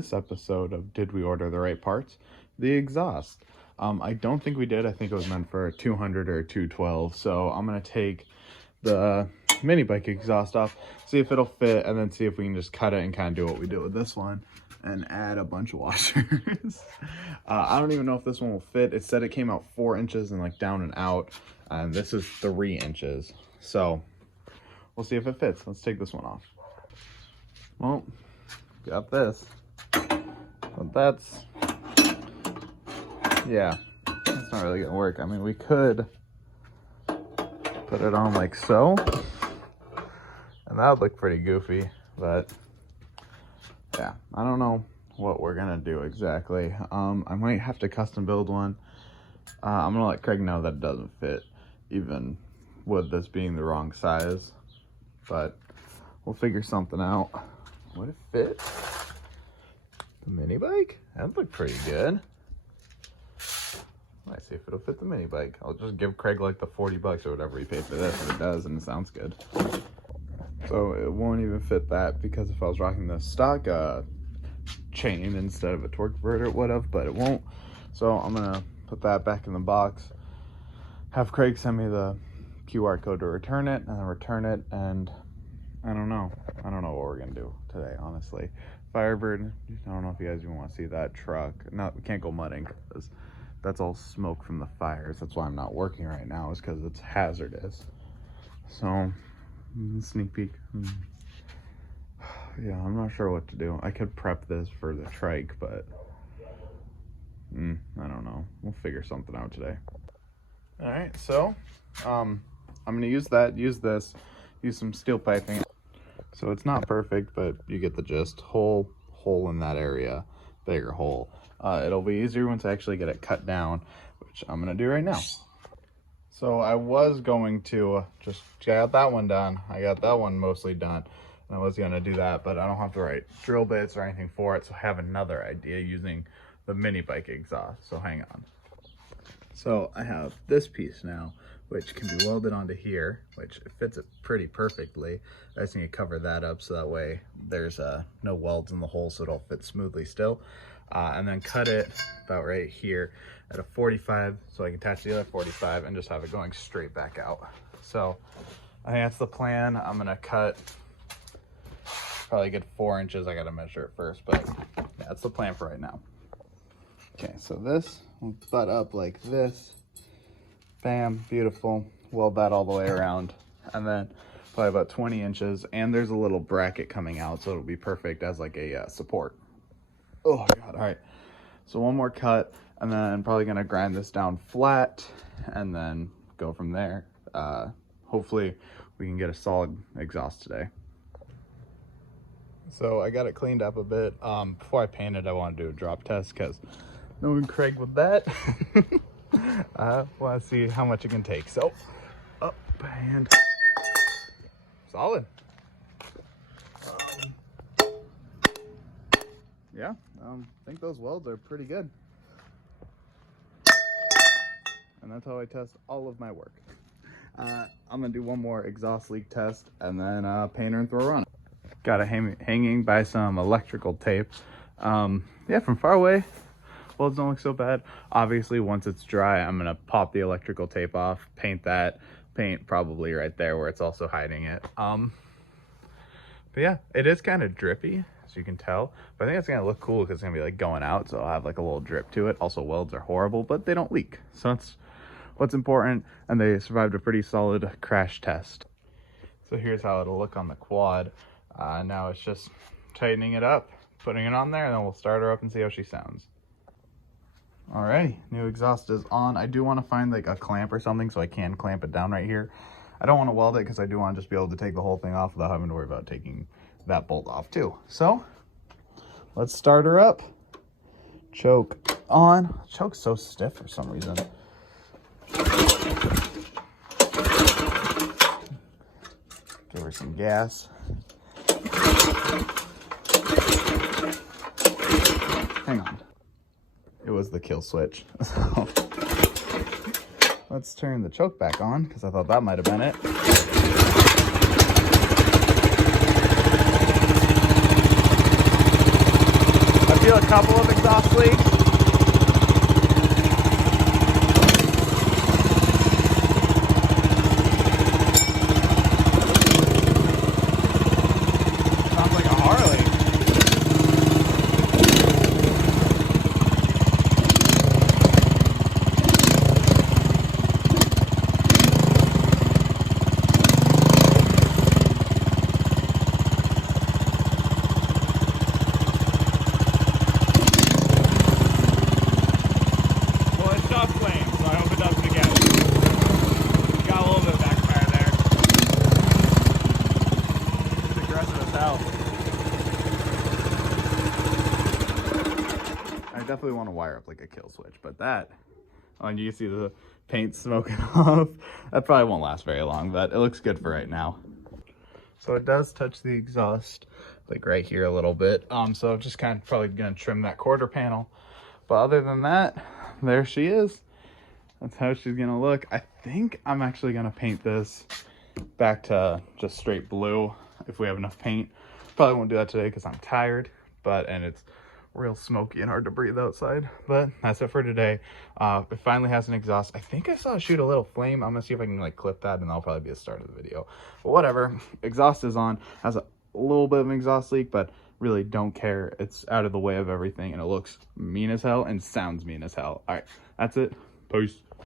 this episode of Did We Order the Right Parts? The exhaust. I don't think we did. I think it was meant for a 200 or a 212. So I'm going to take the mini bike exhaust off, see if it'll fit, and then see if we can just cut it and kind of do what we did with this one and add a bunch of washers. I don't even know if this one will fit. It said it came out 4 inches and like down and out, and this is 3 inches. So we'll see if it fits. Let's take this one off. Well, got this. But that's, yeah, that's not really gonna work. I mean, we could put it on like so, and that would look pretty goofy, but yeah, I don't know what we're gonna do exactly. I might have to custom build one. I'm gonna let Craig know that it doesn't fit, even with this being the wrong size, but we'll figure something out. Would it fit the mini bike? That'd look pretty good. Let's see if it'll fit the mini bike. I'll just give Craig like the 40 bucks or whatever he paid for this if it does and it sounds good. So it won't even fit that, because if I was rocking the stock chain instead of a torque converter, it would have, but it won't. So I'm gonna put that back in the box, have Craig send me the QR code to return it, and then return it, and I don't know what we're gonna do today, honestly. Firebird, I don't know if you guys even want to see that truck. No, we can't go mudding because that's all smoke from the fires. That's why I'm not working right now, is because it's hazardous. So, sneak peek. Yeah, I'm not sure what to do. I could prep this for the trike, but I don't know. We'll figure something out today. All right, so I'm gonna use this, use some steel piping. So it's not perfect, but you get the gist. Hole in that area, bigger hole. It'll be easier once I actually get it cut down, which I'm gonna do right now. So I was going to just get that one done. I got that one mostly done. And I was gonna do that, but I don't have to write drill bits or anything for it. So I have another idea using the mini bike exhaust. So hang on. So I have this piece now, which can be welded onto here, which fits it pretty perfectly. I just need to cover that up so that way there's no welds in the hole, so it'll fit smoothly still. And then cut it about right here at a 45, so I can attach the other 45 and just have it going straight back out. So I think that's the plan. I'm gonna cut probably a good 4 inches. I gotta measure it first, but yeah, that's the plan for right now. Okay, so this will butt up like this. Bam, beautiful. Weld that all the way around, and then probably about 20 inches, and there's a little bracket coming out, so it'll be perfect as like a support. Oh god. All right, so one more cut, and then I'm probably gonna grind this down flat and then go from there. Hopefully we can get a solid exhaust today. So I got it cleaned up a bit. Before I paint it, I want to do a drop test, because knowing Craig with that, I want to see how much it can take. So up and solid. Yeah, I think those welds are pretty good. And that's how I test all of my work. I'm gonna do one more exhaust leak test and then paint her and throw her on. Got it hanging by some electrical tape. Yeah, from far away, welds don't look so bad. Obviously, once it's dry, I'm gonna pop the electrical tape off, paint probably right there where it's also hiding it. But yeah, it is kind of drippy, as you can tell, but I think it's gonna look cool because it's gonna be like going out, so I'll have like a little drip to it. Also, welds are horrible, but they don't leak, so that's what's important, and they survived a pretty solid crash test. So here's how it'll look on the quad. Now it's just tightening it up, putting it on there, and then we'll start her up and see how she sounds. Alrighty, new exhaust is on. I do want to find like a clamp or something so I can clamp it down right here. I don't want to weld it because I do want to just be able to take the whole thing off without having to worry about taking that bolt off too. So let's start her up. Choke on. Choke's so stiff for some reason. Give her some gas. Hang on. It was the kill switch. So let's turn the choke back on, because I thought that might have been it. I feel a couple of exhaust leaks. Sounds like a Harley. I definitely want to wire up like a kill switch, but that, oh, and you see the paint smoking off, that probably won't last very long, but it looks good for right now. So it does touch the exhaust like right here a little bit. So I'm just kind of probably gonna trim that quarter panel, but other than that, there she is. That's how she's gonna look. I think I'm actually gonna paint this back to just straight blue if we have enough paint. Probably won't do that today because I'm tired, and it's real smoky and hard to breathe outside. But that's it for today. It finally has an exhaust. I think I saw it shoot a little flame. I'm gonna see if I can like clip that, and that'll probably be the start of the video. But whatever, exhaust is on. Has a little bit of an exhaust leak, but really don't care. It's out of the way of everything, and it looks mean as hell and sounds mean as hell. All right, that's it. Peace.